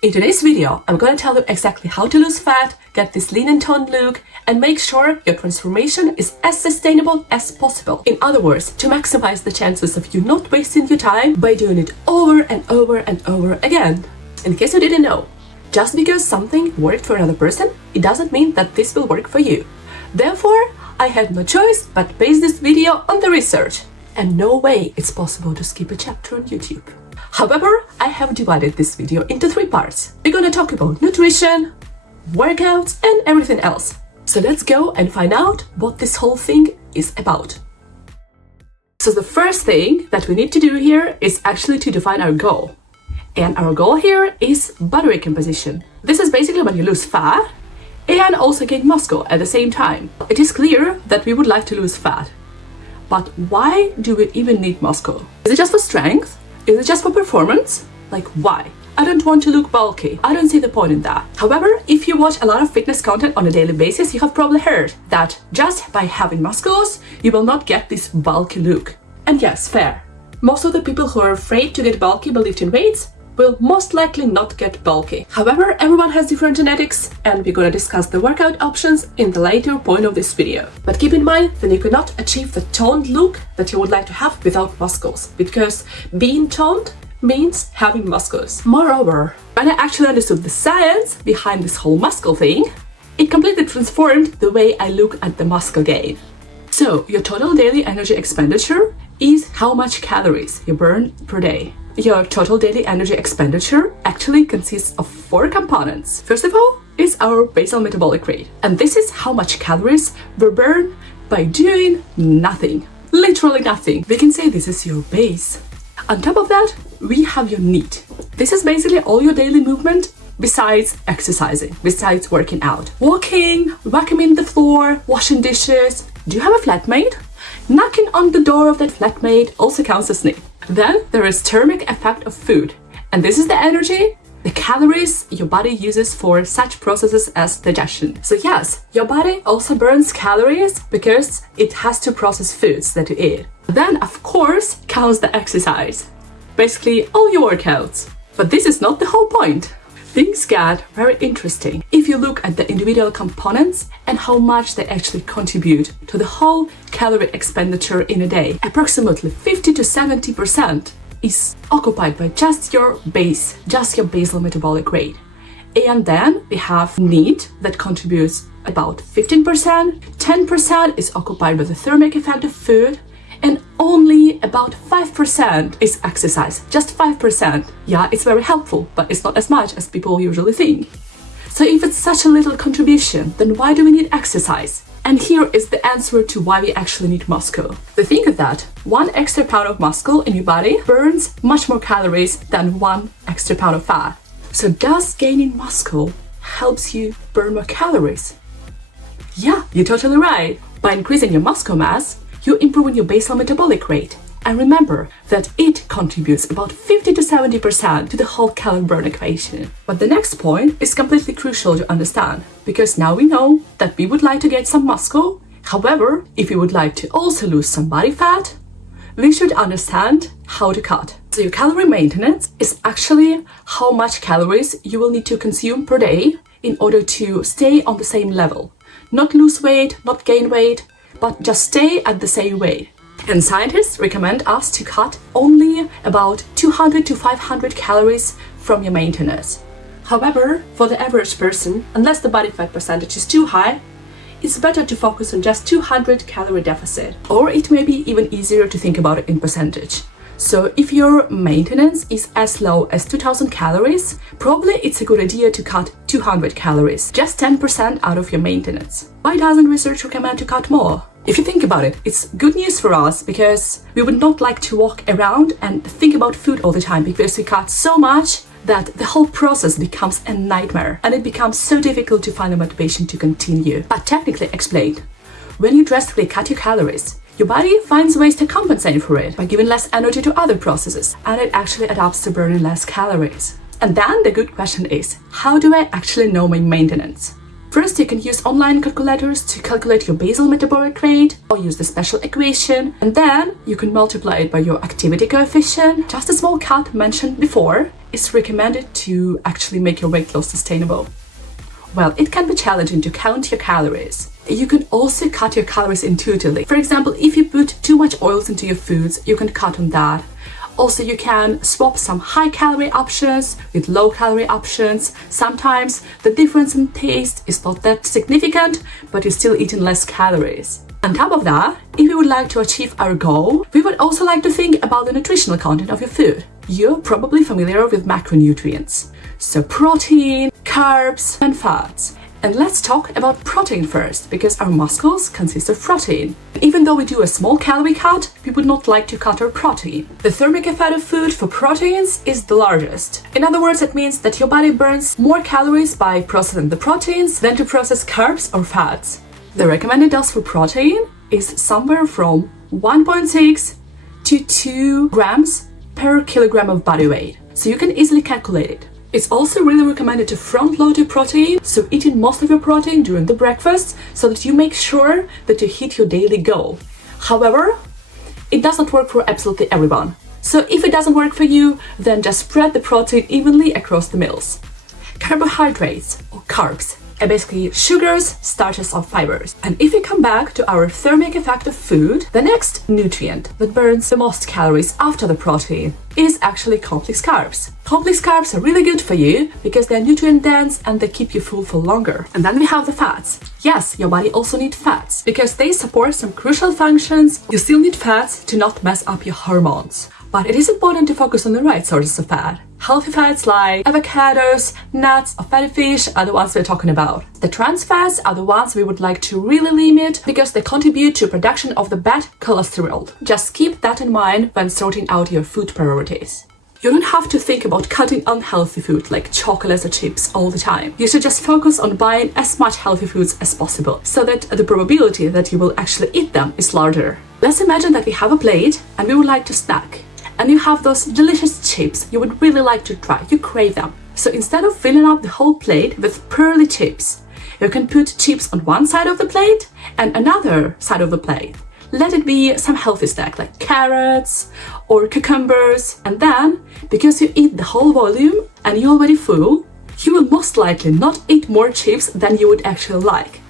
In today's video, I'm gonna tell you exactly how to lose fat, get this lean and toned look, and make sure your transformation is as sustainable as possible. In other words, to maximize the chances of you not wasting your time by doing it over and over and over again. In case you didn't know, just because something worked for another person, it doesn't mean that this will work for you. Therefore, I had no choice but base this video on the research. And no way it's possible to skip a chapter on YouTube. However, I have divided this video into 3 parts. We're gonna talk about nutrition, workouts, and everything else. So let's go and find out what this whole thing is about. So the first thing that we need to do here is actually to define our goal. And our goal here is body weight composition. This is basically when you lose fat and also gain muscle at the same time. It is clear that we would like to lose fat. But why do we even need muscle? Is it just for strength? Is it just for performance? Like, why? I don't want to look bulky. I don't see the point in that. However, if you watch a lot of fitness content on a daily basis, you have probably heard that just by having muscles, you will not get this bulky look. And yes, fair. Most of the people who are afraid to get bulky by lifting weights will most likely not get bulky. However, everyone has different genetics, and we're gonna discuss the workout options in the later point of this video. But keep in mind that you cannot achieve the toned look that you would like to have without muscles, because being toned means having muscles. Moreover, when I actually understood the science behind this whole muscle thing, it completely transformed the way I look at the muscle gain. So, your total daily energy expenditure is how much calories you burn per day. Your total daily energy expenditure actually consists of 4 components. First of all, is our basal metabolic rate. And this is how much calories were burned by doing nothing. Literally nothing. We can say this is your base. On top of that, we have your NEAT. This is basically all your daily movement besides exercising, besides working out. Walking, vacuuming the floor, washing dishes. Do you have a flatmate? Knocking on the door of that flatmate also counts as NEAT. Then there is thermic effect of food, and this is the energy, the calories your body uses for such processes as digestion. So yes, your body also burns calories because it has to process foods that you eat. Then of course counts the exercise, basically all your workouts. But this is not the whole point. Things get very interesting if you look at the individual components and how much they actually contribute to the whole calorie expenditure in a day. Approximately 50 to 70% is occupied by just your base, just your basal metabolic rate. And then we have NEAT that contributes about 15%, 10% is occupied by the thermic effect of food, and only about 5% is exercise, just 5%. Yeah, it's very helpful, but it's not as much as people usually think. So if it's such a little contribution, then why do we need exercise? And here is the answer to why we actually need muscle. The thing is that 1 extra pound of muscle in your body burns much more calories than 1 extra pound of fat. So does gaining muscle helps you burn more calories? Yeah, you're totally right. By increasing your muscle mass, you're improving your basal metabolic rate. And remember that it contributes about 50 to 70% to the whole calorie burn equation. But the next point is completely crucial to understand, because now we know that we would like to get some muscle. However, if we would like to also lose some body fat, we should understand how to cut. So your calorie maintenance is actually how much calories you will need to consume per day in order to stay on the same level. Not lose weight, not gain weight, but just stay at the same weight. And scientists recommend us to cut only about 200 to 500 calories from your maintenance. However, for the average person, unless the body fat percentage is too high, it's better to focus on just 200 calorie deficit. Or it may be even easier to think about it in percentage. So if your maintenance is as low as 2000 calories, probably it's a good idea to cut 200 calories, just 10% out of your maintenance. Why doesn't research recommend to cut more? If you think about it, it's good news for us because we would not like to walk around and think about food all the time, because we cut so much that the whole process becomes a nightmare and it becomes so difficult to find the motivation to continue. But technically explained, when you drastically cut your calories, your body finds ways to compensate for it by giving less energy to other processes, and it actually adapts to burning less calories. And then the good question is, how do I actually know my maintenance? First, you can use online calculators to calculate your basal metabolic rate or use the special equation, and then you can multiply it by your activity coefficient. Just a small cut mentioned before is recommended to actually make your weight loss sustainable. Well, it can be challenging to count your calories. You can also cut your calories intuitively. For example, if you put too much oils into your foods, you can cut on that. Also, you can swap some high-calorie options with low-calorie options. Sometimes the difference in taste is not that significant, but you're still eating less calories. On top of that, if we would like to achieve our goal, we would also like to think about the nutritional content of your food. You're probably familiar with macronutrients, so protein, carbs, and fats. And let's talk about protein first, because our muscles consist of protein. Even though we do a small calorie cut, we would not like to cut our protein. The thermic effect of food for proteins is the largest. In other words, it means that your body burns more calories by processing the proteins than to process carbs or fats. The recommended dose for protein is somewhere from 1.6 to 2 grams per kilogram of body weight, so you can easily calculate it. It's also really recommended to front-load your protein, so eating most of your protein during the breakfast so that you make sure that you hit your daily goal. However, it doesn't work for absolutely everyone. So if it doesn't work for you, then just spread the protein evenly across the meals. Carbohydrates, or carbs, are basically sugars, starches, or fibers. And if we come back to our thermic effect of food, the next nutrient that burns the most calories after the protein is actually complex carbs. Complex carbs are really good for you because they're nutrient dense and they keep you full for longer. And then we have the fats. Yes, your body also needs fats because they support some crucial functions. You still need fats to not mess up your hormones. But it is important to focus on the right sources of fat. Healthy fats like avocados, nuts, or fatty fish are the ones we're talking about. The trans fats are the ones we would like to really limit because they contribute to production of the bad cholesterol. Just keep that in mind when sorting out your food priorities. You don't have to think about cutting unhealthy food like chocolates or chips all the time. You should just focus on buying as much healthy foods as possible so that the probability that you will actually eat them is larger. Let's imagine that we have a plate and we would like to snack. And you have those delicious chips you would really like to try, you crave them. So instead of filling up the whole plate with pearly chips, you can put chips on one side of the plate and another side of the plate. Let it be some healthy snack like carrots or cucumbers. And then, because you eat the whole volume and you're already full, you will most likely not eat more chips than you would actually like.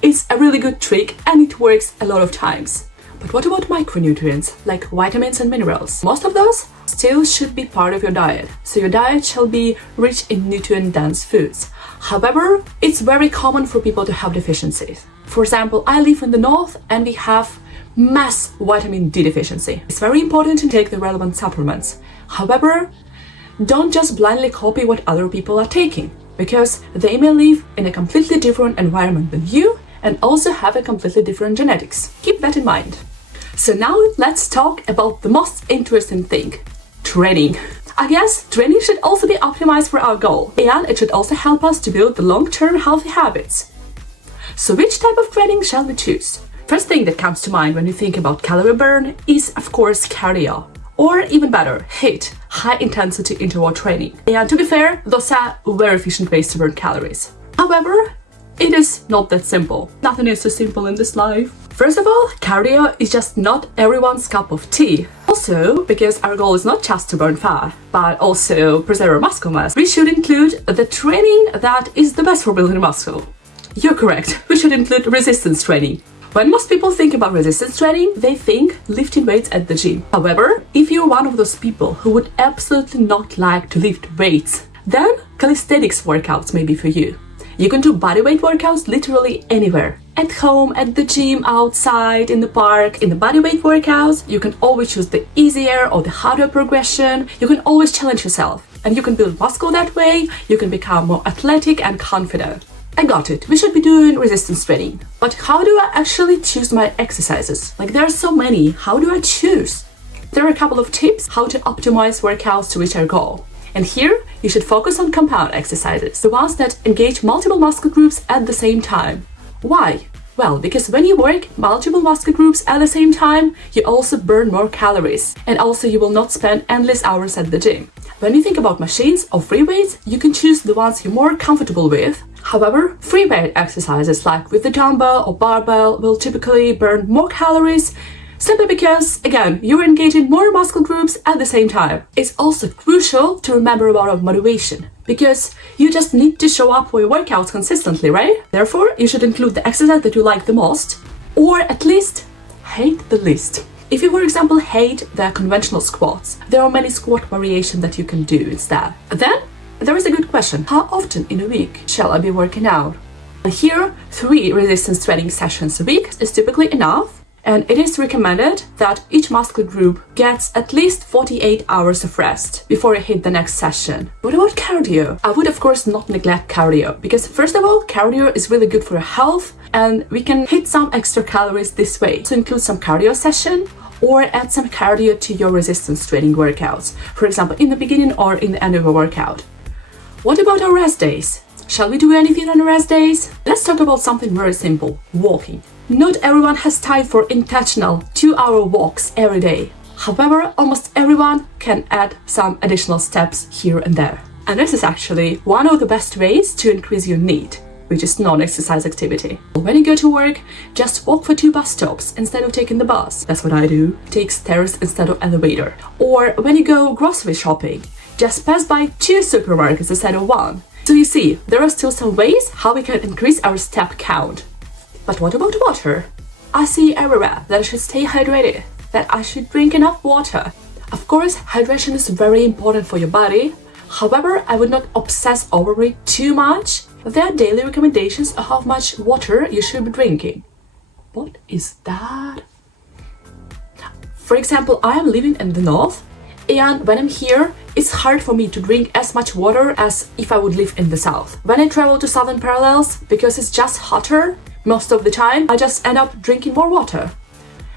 It's a really good trick and it works a lot of times. But what about micronutrients, like vitamins and minerals? Most of those still should be part of your diet, so your diet shall be rich in nutrient-dense foods. However, it's very common for people to have deficiencies. For example, I live in the north and we have mass vitamin D deficiency. It's very important to take the relevant supplements. However, don't just blindly copy what other people are taking, because they may live in a completely different environment than you and also have a completely different genetics. Keep that in mind. So now let's talk about the most interesting thing, training. I guess training should also be optimized for our goal, and it should also help us to build the long-term healthy habits. So which type of training shall we choose? First thing that comes to mind when you think about calorie burn is, of course, cardio. Or even better, HIIT, high-intensity interval training. And to be fair, those are very efficient ways to burn calories. However, it is not that simple. Nothing is so simple in this life. First of all, cardio is just not everyone's cup of tea. Also, because our goal is not just to burn fat, but also preserve our muscle mass, we should include the training that is the best for building muscle. You're correct, we should include resistance training. When most people think about resistance training, they think lifting weights at the gym. However, if you're one of those people who would absolutely not like to lift weights, then calisthenics workouts may be for you. You can do bodyweight workouts literally anywhere. At home, at the gym, outside, in the park. In the bodyweight workouts, you can always choose the easier or the harder progression. You can always challenge yourself. And you can build muscle that way. You can become more athletic and confident. I got it. We should be doing resistance training. But how do I actually choose my exercises? Like, there are so many. How do I choose? There are a couple of tips how to optimize workouts to reach our goal. And here, you should focus on compound exercises, the ones that engage multiple muscle groups at the same time. Why? Well, because when you work multiple muscle groups at the same time, you also burn more calories. And also you will not spend endless hours at the gym. When you think about machines or free weights, you can choose the ones you're more comfortable with. However, free weight exercises like with the dumbbell or barbell will typically burn more calories simply because, again, you're engaging more muscle groups at the same time. It's also crucial to remember about motivation because you just need to show up for your workouts consistently, right? Therefore, you should include the exercise that you like the most or at least hate the least. If you, for example, hate the conventional squats, there are many squat variations that you can do instead. Then, there is a good question. How often in a week shall I be working out? And here, 3 resistance training sessions a week is typically enough. And it is recommended that each muscle group gets at least 48 hours of rest before you hit the next session. What about cardio? I would of course not neglect cardio because first of all, cardio is really good for your health and we can hit some extra calories this way. So include some cardio session or add some cardio to your resistance training workouts. For example, in the beginning or in the end of a workout. What about our rest days? Shall we do anything on rest days? Let's talk about something very simple, walking. Not everyone has time for intentional 2-hour walks every day. However, almost everyone can add some additional steps here and there. And this is actually one of the best ways to increase your NEAT, which is non-exercise activity. When you go to work, just walk for 2 bus stops instead of taking the bus. That's what I do. Take stairs instead of elevator. Or when you go grocery shopping, just pass by 2 supermarkets instead of 1. So you see, there are still some ways how we can increase our step count. But what about water? I see everywhere that I should stay hydrated, that I should drink enough water. Of course, hydration is very important for your body. However, I would not obsess over it too much. There are daily recommendations of how much water you should be drinking. What is that? For example, I am living in the north, and when I'm here, it's hard for me to drink as much water as if I would live in the south. When I travel to southern parallels, because it's just hotter, most of the time, I just end up drinking more water.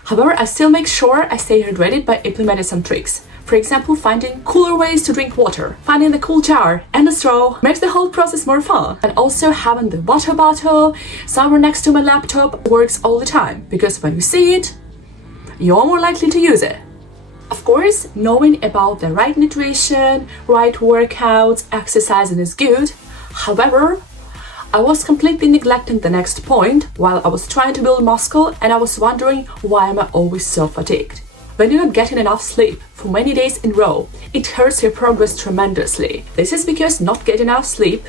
However, I still make sure I stay hydrated by implementing some tricks. For example, finding cooler ways to drink water. Finding the cool jar and the straw makes the whole process more fun. And also having the water bottle somewhere next to my laptop works all the time, because when you see it, you're more likely to use it. Of course, knowing about the right nutrition, right workouts, exercising is good. However, I was completely neglecting the next point while I was trying to build muscle and I was wondering why am I always so fatigued. When you're not getting enough sleep for many days in a row, it hurts your progress tremendously. This is because not getting enough sleep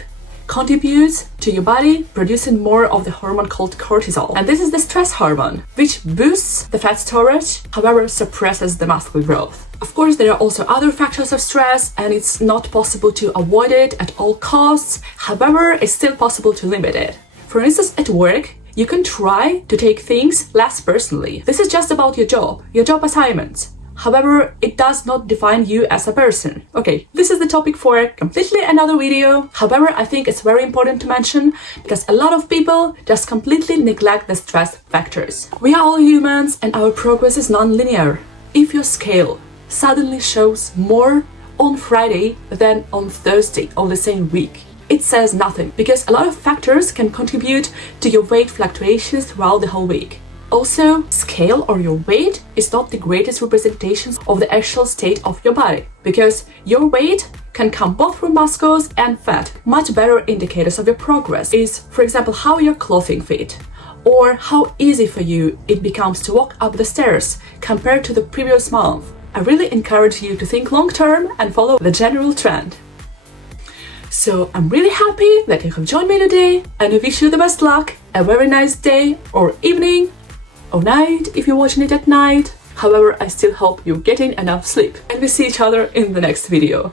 contributes to your body producing more of the hormone called cortisol. And this is the stress hormone, which boosts the fat storage, however suppresses the muscle growth. Of course, there are also other factors of stress and it's not possible to avoid it at all costs. However, it's still possible to limit it. For instance, at work, you can try to take things less personally. This is just about your job assignments. However, it does not define you as a person. Okay, this is the topic for completely another video. However, I think it's very important to mention because a lot of people just completely neglect the stress factors. We are all humans and our progress is non-linear. If your scale suddenly shows more on Friday than on Thursday of the same week, it says nothing because a lot of factors can contribute to your weight fluctuations throughout the whole week. Also, scale or your weight is not the greatest representation of the actual state of your body because your weight can come both from muscles and fat. Much better indicators of your progress is, for example, how your clothing fit or how easy for you it becomes to walk up the stairs compared to the previous month. I really encourage you to think long term and follow the general trend. So I'm really happy that you have joined me today and I wish you the best luck, a very nice day or evening or night if you're watching it at night. However, I still hope you're getting enough sleep and we see each other in the next video.